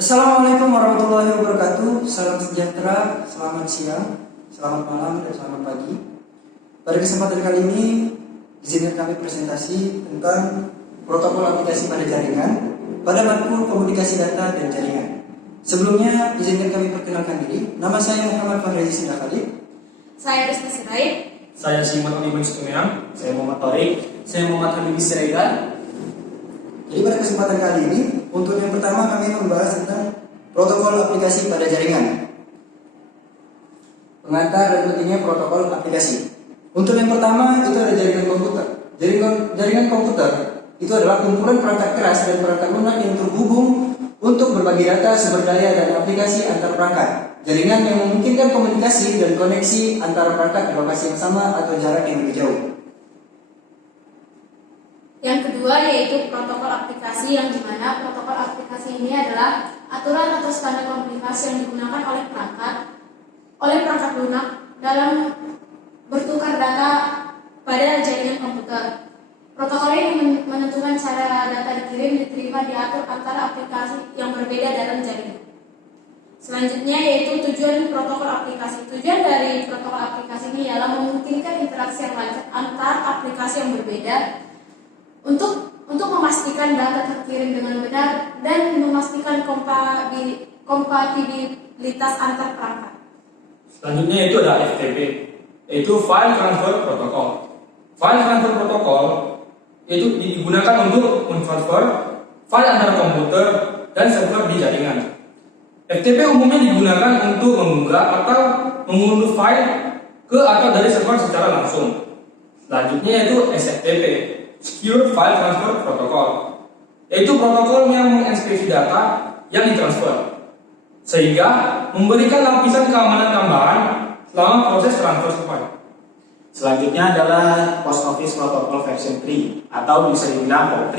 Assalamualaikum warahmatullahi wabarakatuh. Salam sejahtera, selamat siang, selamat malam, dan selamat pagi. Pada kesempatan kali ini, izinkan kami presentasi tentang protokol aplikasi pada jaringan pada matkul komunikasi data dan jaringan. Sebelumnya, izinkan kami perkenalkan diri. Nama saya Muhammad Fahrizi Sindakali. Saya Rizky Sirait. Saya Simon Ibn Sukumeang. Saya Muhammad Torik. Saya Muhammad Habibie Siregar. Jadi pada kesempatan kali ini, untuk yang pertama kami membahas tentang protokol aplikasi pada jaringan. Pengantar dan pentingnya protokol aplikasi. Untuk yang pertama itu ada jaringan komputer. Jaringan komputer itu adalah kumpulan perangkat keras dan perangkat lunak yang terhubung untuk berbagi data, sumber daya, dan aplikasi antar perangkat. Jaringan yang memungkinkan komunikasi dan koneksi antara perangkat di lokasi yang sama atau jarak yang lebih jauh. Yang kedua yaitu protokol aplikasi, yang dimana protokol aplikasi ini adalah aturan atau standar komunikasi yang digunakan oleh perangkat lunak dalam bertukar data pada jaringan komputer. Protokol ini menentukan cara data dikirim, diterima, diatur antara aplikasi yang berbeda dalam jaringan. Selanjutnya yaitu tujuan protokol aplikasi. Tujuan dari protokol aplikasi ini ialah memungkinkan interaksi yang lancar antar aplikasi yang berbeda untuk memastikan data terkirim dengan benar dan memastikan kompatibilitas antar perangkat. Selanjutnya itu ada FTP, yaitu File Transfer Protocol. File Transfer Protocol itu digunakan untuk mentransfer file antara komputer dan server di jaringan. FTP umumnya digunakan untuk mengunggah atau mengunduh file ke atau dari server secara langsung. Selanjutnya yaitu SFTP, Secure File Transfer Protocol, yaitu protokol yang mengenkripsi data yang ditransfer sehingga memberikan lapisan keamanan tambahan selama proses transfer file. Selanjutnya adalah Post Office Protocol version 3 atau bisa dibilang POP3.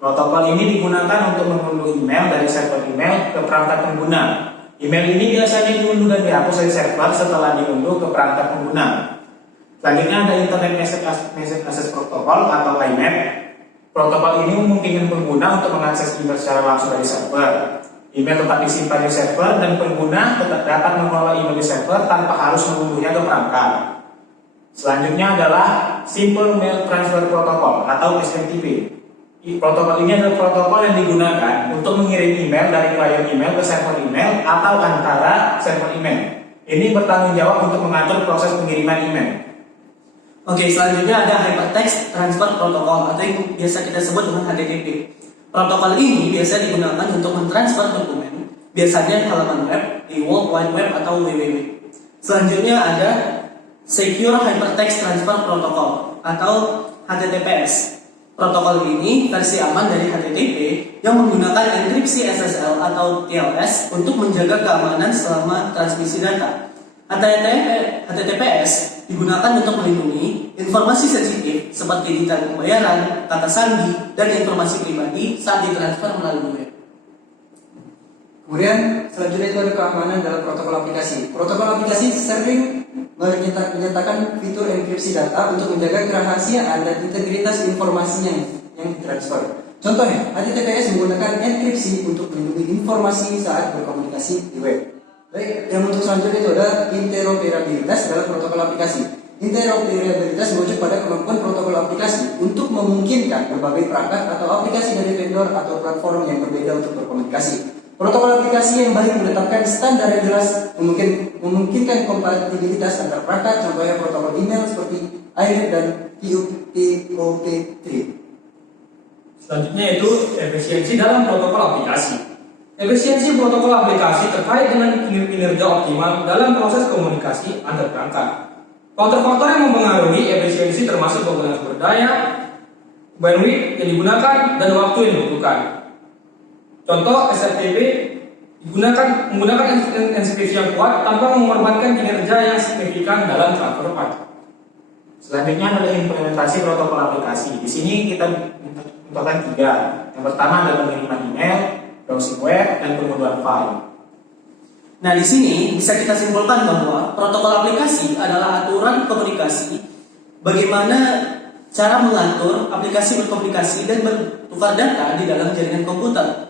Protokol ini digunakan untuk mengunduh email dari server email ke perangkat pengguna. Email ini biasanya diunduh dan dihapus dari server setelah diunduh ke perangkat pengguna. Selanjutnya ada Internet Message Access Protocol atau IMAP. Protokol ini memungkinkan pengguna untuk mengakses email secara langsung dari server. Email tetap disimpan di server dan pengguna tetap dapat mengelola email di server tanpa harus mengunduhnya ke perangkat. Selanjutnya adalah Simple Mail Transfer Protocol atau SMTP. Protokol ini adalah protokol yang digunakan untuk mengirim email dari klien email ke server email atau antara server email. Ini bertanggung jawab untuk mengatur proses pengiriman email. Oke, selanjutnya ada Hypertext Transfer Protocol atau yang biasa kita sebut dengan HTTP. Protokol ini biasa digunakan untuk mentransfer dokumen, biasanya halaman web, di World Wide Web atau WWW. Selanjutnya ada Secure Hypertext Transfer Protocol atau HTTPS. Protokol ini versi aman dari HTTP yang menggunakan enkripsi SSL atau TLS untuk menjaga keamanan selama transmisi data. HTTPS digunakan untuk melindungi informasi sensitif seperti detail pembayaran, kata sandi, dan informasi pribadi saat ditransfer melalui web. Kemudian selanjutnya itu ada keamanan dalam protokol aplikasi. Protokol aplikasi sering menyatakan fitur enkripsi data untuk menjaga kerahasiaan dan integritas informasi yang ditransfer. Contohnya, HTTPS menggunakan enkripsi untuk melindungi informasi saat berkomunikasi di web. Baik, yang untuk selanjutnya itu ada interoperabilitas dalam protokol aplikasi. Interoperabilitas merujuk pada kemampuan protokol aplikasi untuk memungkinkan berbagai perangkat atau aplikasi dari vendor atau platform yang berbeda untuk berkomunikasi. Protokol aplikasi yang baik menetapkan standar yang jelas, memungkinkan kompatibilitas antar perangkat, contohnya protokol email seperti IRIP dan POP3. Selanjutnya itu efisiensi dalam protokol aplikasi. Efisiensi protokol aplikasi terkait dengan kinerja optimal dalam proses komunikasi antar perangkat. Faktor-faktor yang mempengaruhi efisiensi termasuk penggunaan sumber daya, bandwidth yang digunakan, dan waktu yang dibutuhkan. Contoh, SFTP menggunakan enkripsi yang kuat tanpa mengorbankan kinerja yang signifikan dalam transfer file. Selanjutnya adalah implementasi protokol aplikasi. Di sini kita menentukan 3. Yang pertama adalah pengiriman email, browsing web, dan pengunduhan file. Nah, di sini bisa kita simpulkan bahwa protokol aplikasi adalah aturan komunikasi bagaimana cara mengatur aplikasi berkomunikasi dan bertukar data di dalam jaringan komputer.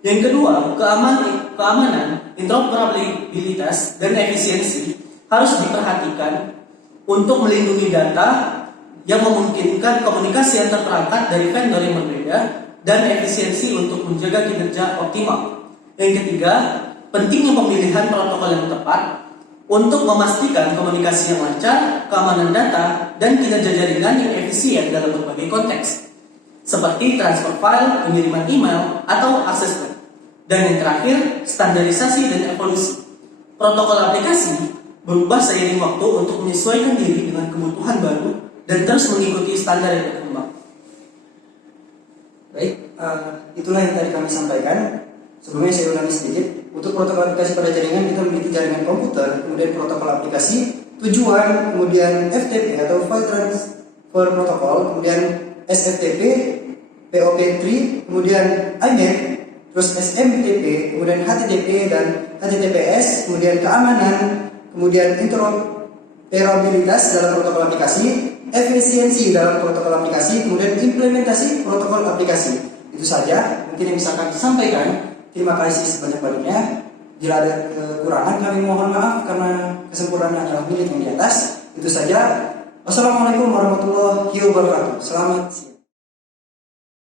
Yang kedua, keamanan, interoperabilitas, dan efisiensi harus diperhatikan untuk melindungi data yang memungkinkan komunikasi antar perangkat dari vendor yang berbeda dan efisiensi untuk menjaga kinerja optimal. Yang ketiga, pentingnya pemilihan protokol yang tepat untuk memastikan komunikasi yang lancar, keamanan data, dan kinerja jaringan yang efisien dalam berbagai konteks, seperti transfer file, pengiriman email, atau akses web. Dan yang terakhir, standarisasi dan evolusi. Protokol aplikasi berubah seiring waktu untuk menyesuaikan diri dengan kebutuhan baru dan terus mengikuti standar yang berkembang. Baik, itulah yang tadi kami sampaikan. Sebelumnya saya ulangi sedikit. Untuk protokol aplikasi pada jaringan, kita memiliki jaringan komputer, kemudian protokol aplikasi, tujuan, kemudian FTP atau File Transfer Protocol, kemudian SFTP, POP3, kemudian IMAP, terus SMTP, kemudian HTTP dan HTTPS, kemudian keamanan, kemudian interoperabilitas dalam protokol aplikasi, efisiensi dalam protokol aplikasi, kemudian implementasi protokol aplikasi. Itu saja mungkin yang bisa kami sampaikan. Terima kasih sebanyak-banyaknya. Bila ada kekurangan kami mohon maaf karena kesempurnaan adalah milik yang di atas. Itu saja. Wassalamualaikum warahmatullahi wabarakatuh. Selamat siang.